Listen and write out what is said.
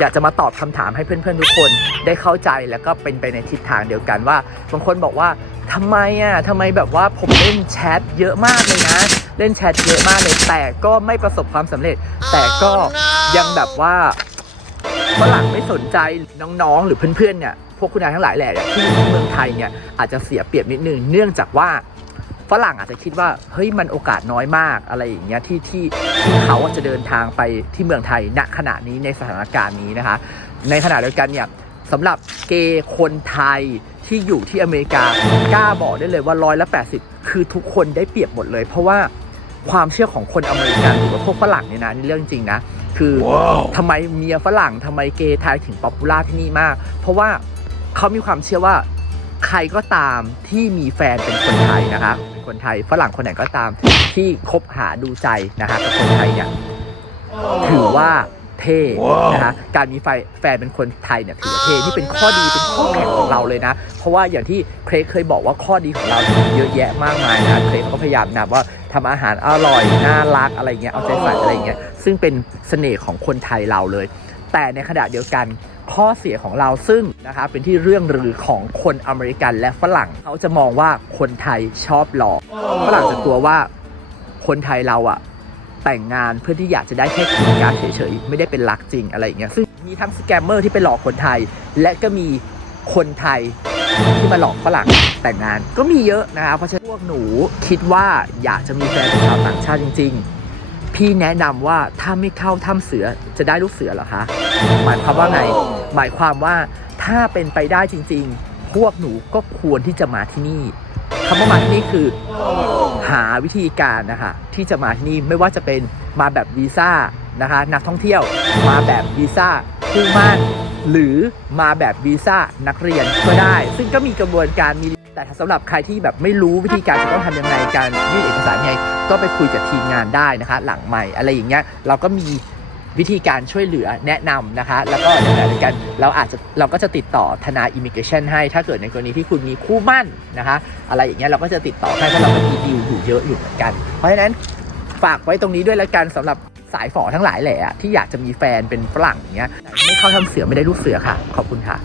อยากจะมาตอบคำถามให้เพื่อนๆทุกคนได้เข้าใจแล้วก็เป็นไปในทิศทางเดียวกันว่าบางคนบอกว่าทำไมอะทำไมแบบว่าผมเล่นแชทเยอะมากเลยนะ เล่นแชทเยอะมากเลยแต่ก็ไม่ประสบความสำเร็จ แต่ก็ยังแบบว่าฝรั่งไม่สนใจน้องๆ หรือเพื่อนๆเนี่ยพวกคุณนายทั้งหลายแหละที่ที่เมืองไทยเนี่ยอาจจะเสียเปรียบนิดนึงเนื่องจากว่า ฝรั่งอาจจะคิดว่าเฮ้ยมันโอกาสน้อยมากอะไรอย่างเงี้ยที่ที่ที่เขาจะเดินทางไปที่เมืองไทยณขณะนี้ในสถานการณ์นี้นะคะ ในขณะเดียวกันเนี่ยสำหรับเกย์คนไทยที่อยู่ที่อเมริกากล้าบอกได้เลยว่าร้อยละ80 คือทุกคนได้เปรียบหมดเลย เพราะว่าความเชื่อของคนอเมริกันหรือว่าพวกฝรั่งเนี่ยนะนี่เรื่องจริงนะ คือทำไมเมียฝรั่งทำไมเกย์ไทยถึงป๊อปปูล่าที่นี่มาก เพราะว่าเขามีความเชื่อว่า ใครก็ตามที่มีแฟนเป็นคนไทยนะคะเป็นคนไทยฝรั่งคนไหนก็ตามที่คบหาดูใจนะคะกับคนไทยเนี่ยถือว่าเท่นะคะการมีแฟนแฟนเป็นคนไทยเนี่ยถือว่าเท่นี่เป็นข้อดีเป็นข้อแข็งของเราเลยนะ เพราะว่าอย่างที่เครกเคยบอกว่าข้อดีของเราเนี่ยเยอะแยะมากมายนะเครกก็พยายามนับว่าทำอาหารอร่อยน่ารักอะไรเงี้ยเอาใจใส่อะไรเงี้ยซึ่งเป็นเสน่ห์ของคนไทยเราเลย แต่ในขณะเดียวกันข้อเสียของเราซึ่งนะคะเป็นที่เรื่องรือของคนอเมริกันและฝรั่งเขาจะมองว่าคนไทยชอบหลอกฝรั่งจะกลัวว่าคนไทยเราอะแต่งงานเพื่อที่อยากจะได้แค่กินการเฉยๆไม่ได้เป็นรักจริงอะไรอย่างเงี้ยซึ่งมีทั้งสแกมเมอร์ที่ไปหลอกคนไทย และก็มีคนไทยที่มาหลอกฝรั่งแต่งงานก็มีเยอะนะครับเพราะฉะนั้นพวกหนูคิดว่าอยากจะมีแฟนเป็นชาวต่างชาติจริง ๆ พี่แนะนำว่าถ้าไม่เข้าถ้ำเสือจะได้ลูกเสือเหรอคะ หมายความว่าไง หมายความว่าถ้าเป็นไปได้จริง ๆ พวกหนูก็ควรที่จะมาที่นี่คำว่ามาที่นี่คือ หาวิธีการนะคะที่จะมาที่นี่ไม่ว่าจะเป็นมาแบบวีซ่านะคะนักท่องเที่ยวมาแบบวีซ่าคู่มั่นหรือมาแบบวีซ่านักเรียนก็ได้ ซึ่งก็มีกระบวนการมี แต่ถ้าสำหรับใครที่แบบไม่รู้วิธีการจะต้องทำยังไงการยื่นเอกสารยังไงก็ไปคุยกับทีมงานได้นะคะ หลังใหม่อะไรอย่างเงี้ยเราก็มีวิธีการช่วยเหลือแนะนำนะคะ แล้วก็ในขณะเดียวกันเราอาจจะเราก็จะติดต่อทนายอิมิเกชันให้ ถ้าเกิดในกรณีที่คุณมีคู่มั่นนะคะ อะไรอย่างเงี้ยเราก็จะติดต่อให้เพราะเราก็มีดีลอยู่เยอะอยู่เหมือนกัน เพราะฉะนั้นฝากไว้ตรงนี้ด้วยละกันสำหรับสายฝอทั้งหลายแหละที่อยากจะมีแฟนเป็นฝรั่งอย่างเงี้ยไม่เข้าทำเสือไม่ได้ลูกเสือค่ะ ขอบคุณค่ะ